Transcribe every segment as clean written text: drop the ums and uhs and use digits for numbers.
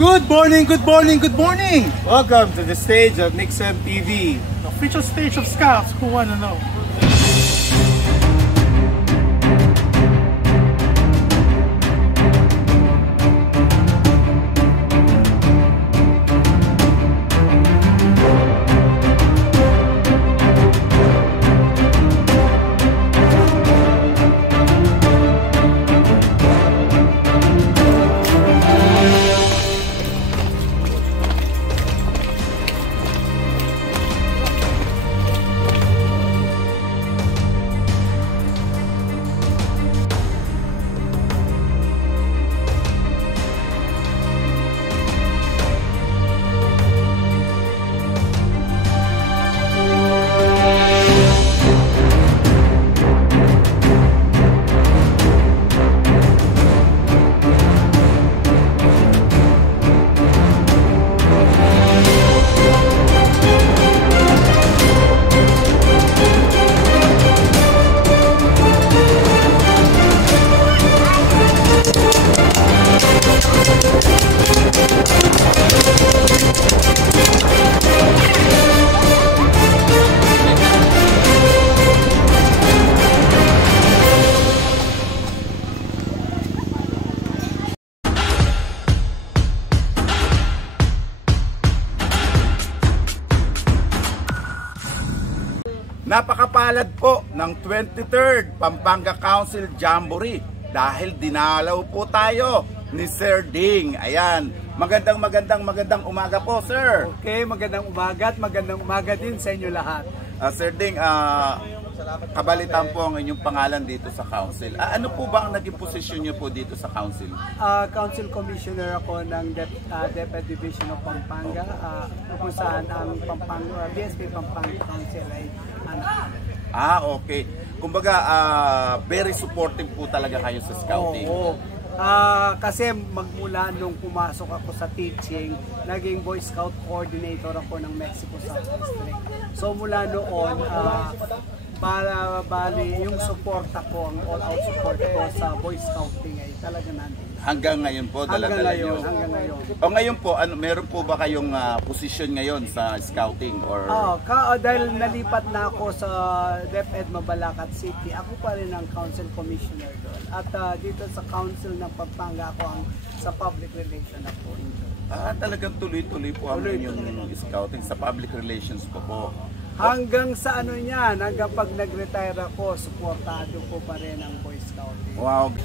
Good morning, good morning, good morning! Welcome to the stage of Nixon TV. The official stage of Scouts who wanna know. Napakapalad po ng 23rd Pampanga Council Jamboree dahil dinalaw po tayo ni Sir Ding. Ayan, magandang umaga po, sir. Okay, magandang umaga at magandang umaga din sa inyo lahat. Sir Ding, kabalitan po ang inyong pangalan dito sa council. Ano po ba ang naging posisyon niyo po dito sa council? Council Commissioner ako ng DepEd Division of Pampanga, kung saan ang BSP Pampanga Council ay okay. Kumbaga, very supportive po talaga kayo sa scouting. Oo. Kasi magmula nung pumasok ako sa teaching, naging Boy Scout Coordinator ako ng Mexico South District. So mula noon, bali yung support ako, ang all-out support ko sa Boy Scouting ay talaga nandun. Hanggang ngayon po, dala-dala nyo? Hanggang ngayon. O ngayon po, meron po ba kayong posisyon ngayon sa scouting? Or... dahil nalipat na ako sa DepEd Mabalacat City, ako pa rin ang Council Commissioner doon. At dito sa Council ng Pampanga, ako ang sa Public Relations ako. Talagang tuloy-tuloy po ang inyong scouting sa public relations po. Hanggang sa hanggang pag nag-retire ako, suportado ko pa rin ang Boy Scouting. Wow!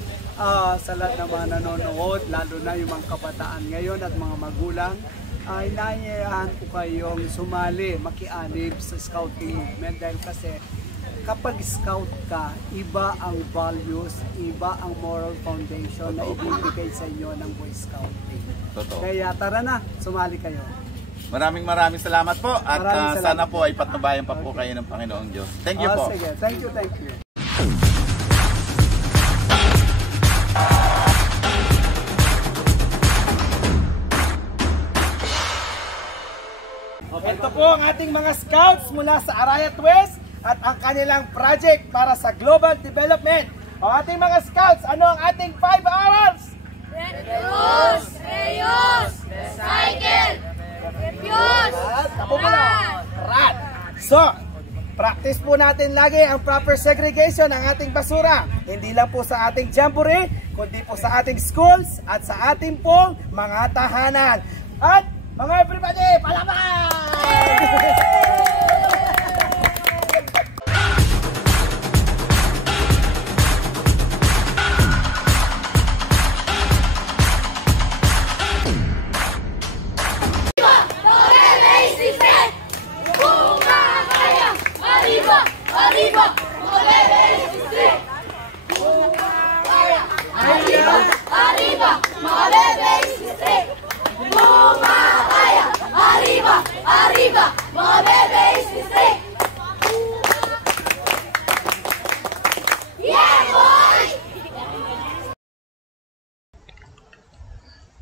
Sa lahat ng mga nanonood, lalo na yung mga kabataan ngayon at mga magulang, inaanyayahan ko kayong sumali, makianib sa scouting movement dahil kasi kapag scout ka, iba ang values, iba ang moral foundation na ibibigay sa inyo ng Boy Scouting. Totoo. Kaya tara na, sumali kayo. Maraming salamat po at sana po ay patnubayan pa po kayo ng Panginoong Diyos. Thank you po. Sige. Thank you. Ito po ang ating mga scouts mula sa Arayat West at ang kanilang project para sa global development. Ang ating mga scouts, ano ang ating 5 hours? Reduce, reuse, recycle, refuse, Rat. So, practice po natin lagi ang proper segregation ng ating basura. Hindi lang po sa ating jamboree, kundi po sa ating schools at sa ating pong mga tahanan. At mga everybody, palaban!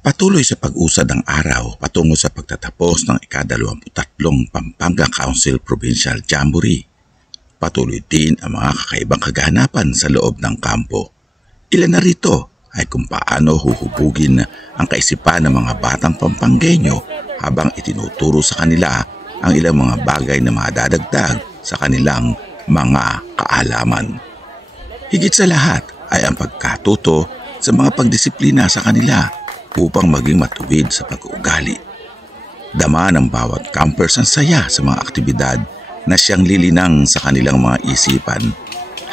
Patuloy sa pag-usad ang araw patungo sa pagtatapos ng ika-23 Pampanga Council Provincial Jamboree. Patuloy din ang mga kakaibang kaganapan sa loob ng kampo. Ilan na rito ay kung paano huhubugin ang kaisipan ng mga batang Pampanggenyo habang itinuturo sa kanila ang ilang mga bagay na madadagdag sa kanilang mga kaalaman. Higit sa lahat ay ang pagkatuto sa mga pagdisiplina sa kanila upang maging matuwid sa pag-uugali. Dama ng bawat campers ang saya sa mga aktibidad na siyang lilinang sa kanilang mga isipan.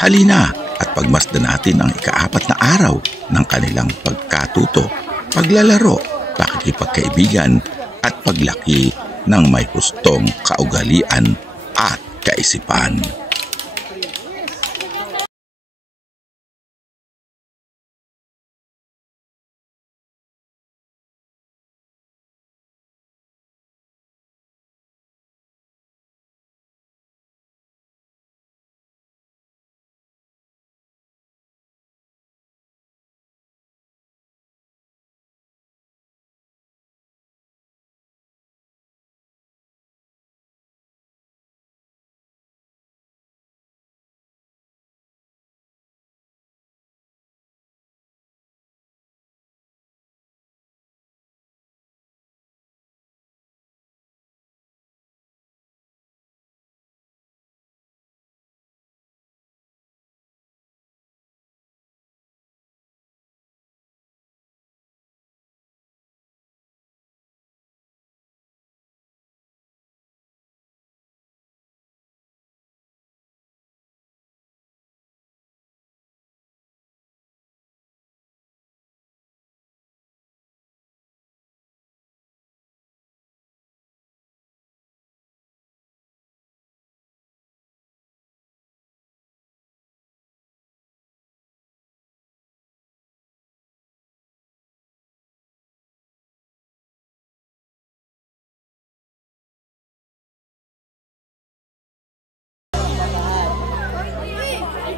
Halina at pagmasdan natin ang ika-4 na araw ng kanilang pagkatuto, paglalaro, pakikipagkaibigan at paglaki ng may hustong kaugalian at kaisipan.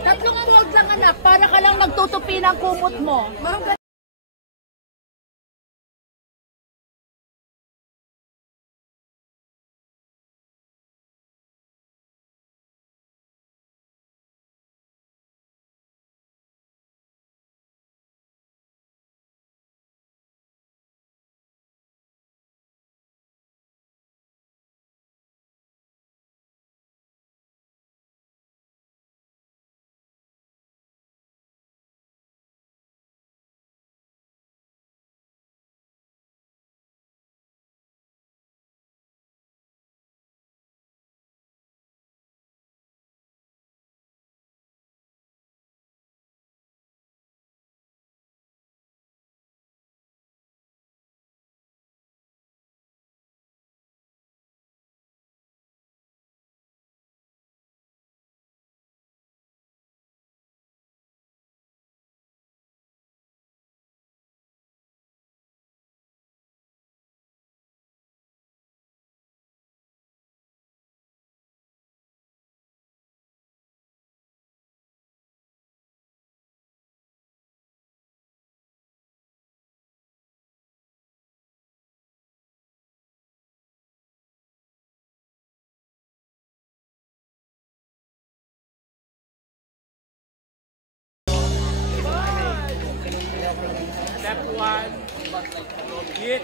Tatlong fold lang anak, para ka lang nagtutupi ng kumot mo. Step 1, hit.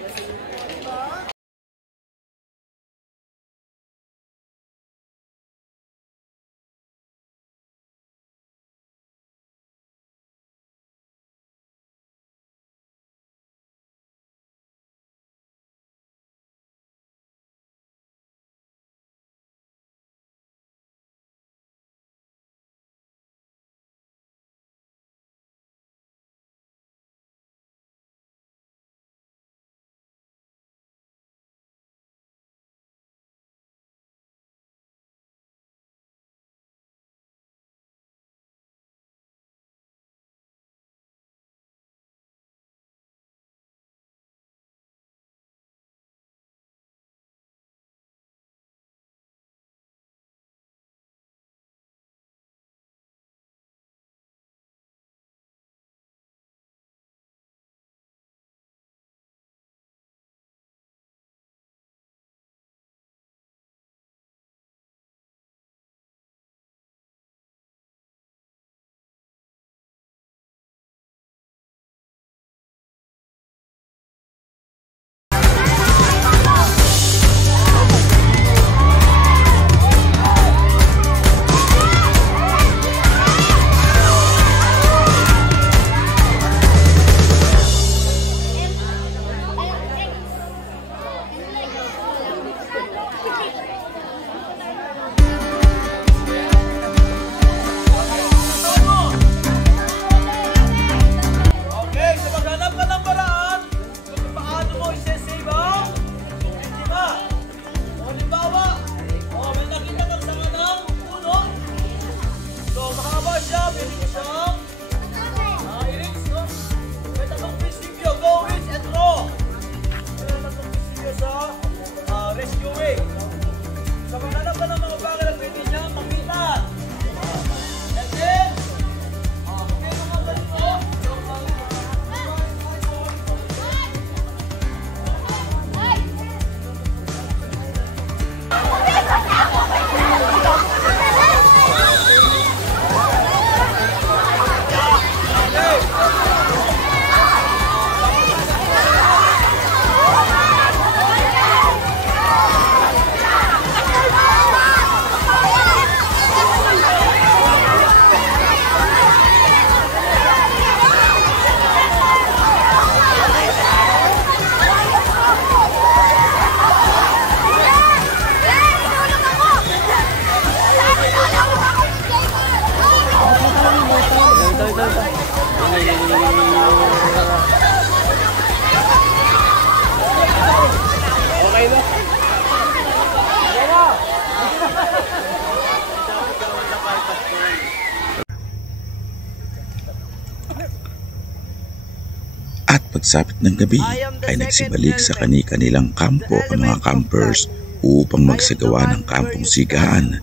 pagsapit ng gabi ay nagsibalik sa kani-kanilang kampo ang mga campers upang magsagawa ng kampong sigahan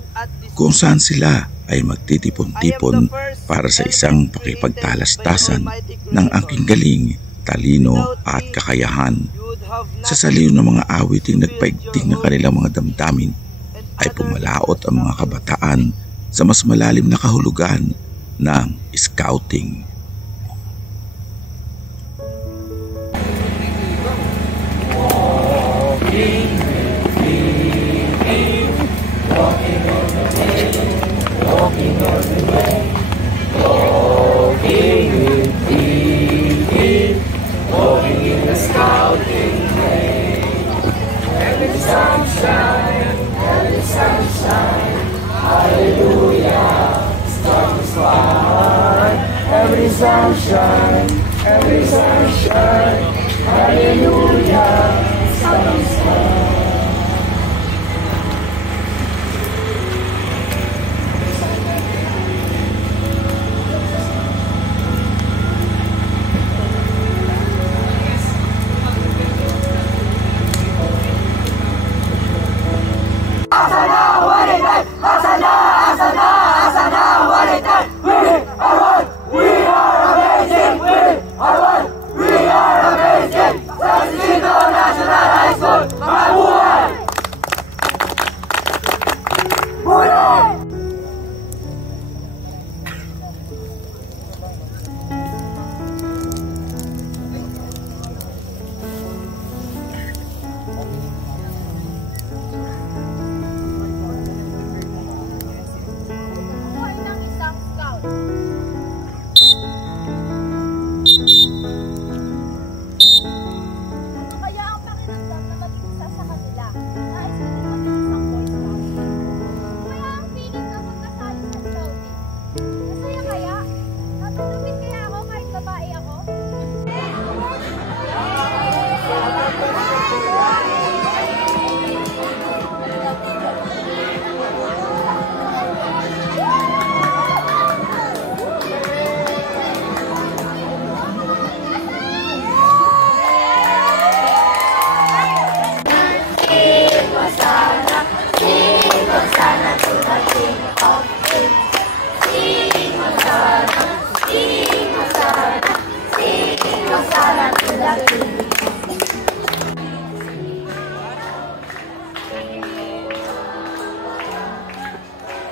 kung saan sila ay magtitipon-tipon para sa isang pakipagtalastasan ng aking galing, talino at kakayahan. Sa saliw ng mga awiting nagpaigting ng kanilang mga damdamin ay pumalaot ang mga kabataan sa mas malalim na kahulugan ng scouting.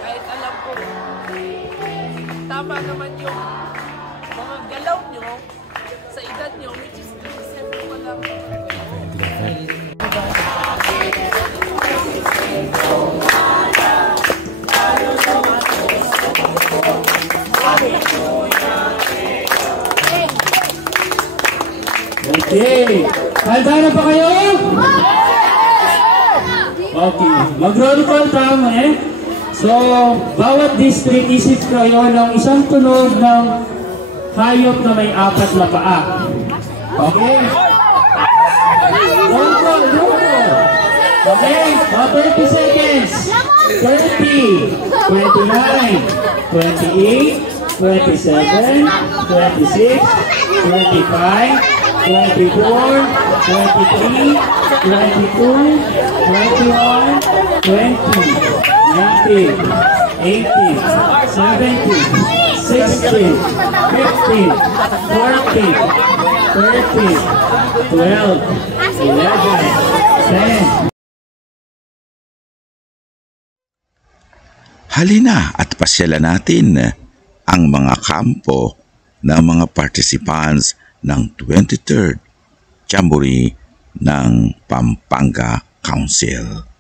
Kahit alam ko, tama naman yung mga galaw nyo sa edad nyo, which is 27 pa lang. Okay. Handa na pa kayo? Okay. Mag-roll call time So, bawat district isip kayo ng isang tunog ng hayop na may 4 na paa. Okay? Roll call, roll call. Okay? 30 seconds. 30, 29, 28, 27, 26, 25, 24, 23, 22, 21, 20, 19, 18, 17, 16, 15, 14, 13, 12, 11, 10. Halina at pasyalan natin ang mga kampo ng mga participants ng 23rd Jamboree ng Pampanga Council.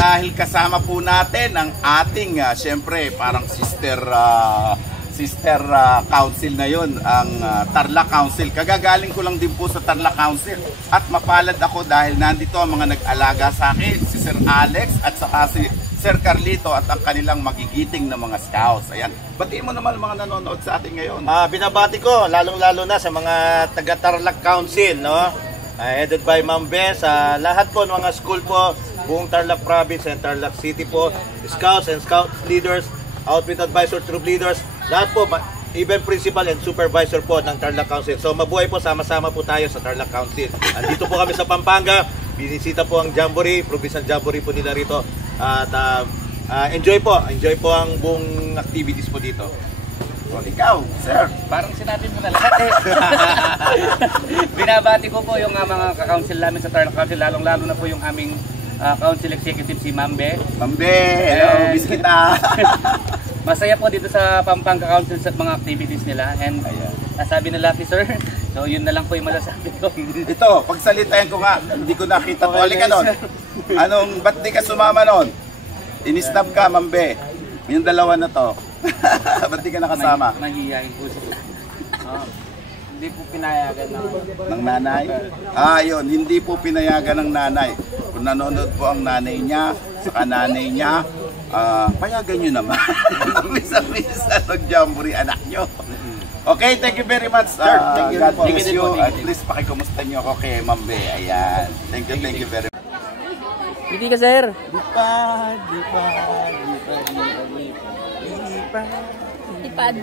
dahil kasama po natin ang ating, syempre, parang sister council na yun, ang Tarlac Council. Kagagaling ko lang din po sa Tarlac Council. At mapalad ako dahil nandito ang mga nag-alaga sa akin, si Sir Alex at saka si Sir Carlito at ang kanilang magigiting na mga scouts. Ayan. Batiin mo naman mga nanonood sa atin ngayon. Binabati ko, lalong-lalo na sa mga taga-Tarlac Council, no? Headed by Ma'am Bes, lahat po ng mga school po, buong Tarlac Province and Tarlac City po, scouts and scout leaders, outfit advisor, troop leaders, lahat po, even principal and supervisor po ng Tarlac Council. So mabuhay po, sama-sama po tayo sa Tarlac Council. Andito po kami sa Pampanga, binisita po ang Jamboree, provincial Jamboree po nila rito. At enjoy po ang buong activities po dito. O, ikaw, sir. Parang sinabi mo na lahat eh. Binabati ko po yung mga ka-council namin sa Tarlac Council, lalong-lalo na po yung aming council executive si Mambe. Mambe, hello, miss kita. Masaya po dito sa Pampanga Council sa mga activities nila. And sabi na Lucky Sir, so yun na lang po yung masasabi ko. Ito, pagsalitain ko nga, hindi ko nakita to. Halika nun. Ba't di ka sumama nun? Inisnap ka, Mambe. Yung dalawa na to. Ba't di ka nakasama? Mahihiyain po sila. Hindi po pinayagan ng nanay? Yun, hindi po pinayagan ng nanay. Kung nanonood po ang nanay niya, saka nanay niya, payagan nyo naman. Misa-misa mag-jamboree anak nyo. Okay, thank you very much. God bless you. At least pakikumusta nyo ako kay Mambe. Ayan. Thank you very much. Hindi ka, sir. Ipad.